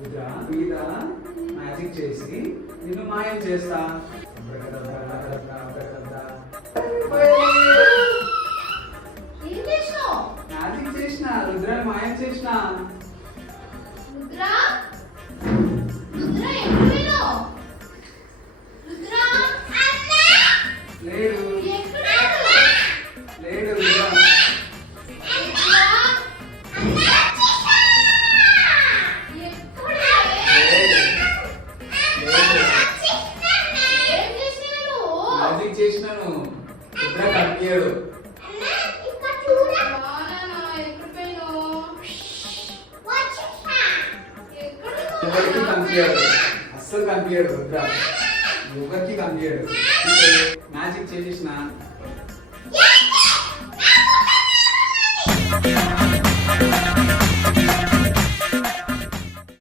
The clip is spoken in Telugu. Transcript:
రుద్ర మీద మ్యాజిక్ చేసి నిన్ను మాయం చేస్తా. మ్యాజిక్ చేసిన రుద్ర మాయం చేసిన. లేడు లేడు రుద్ర. మ్యాజిక్ చేసినాను రుద్ర కనిపించాడు. ఎవరికి కనిపించాడు, అస్సలు కనిపించాడు రుద్ర, ఎవరికి కనిపించాడు. మ్యాజిక్ చేసేసిన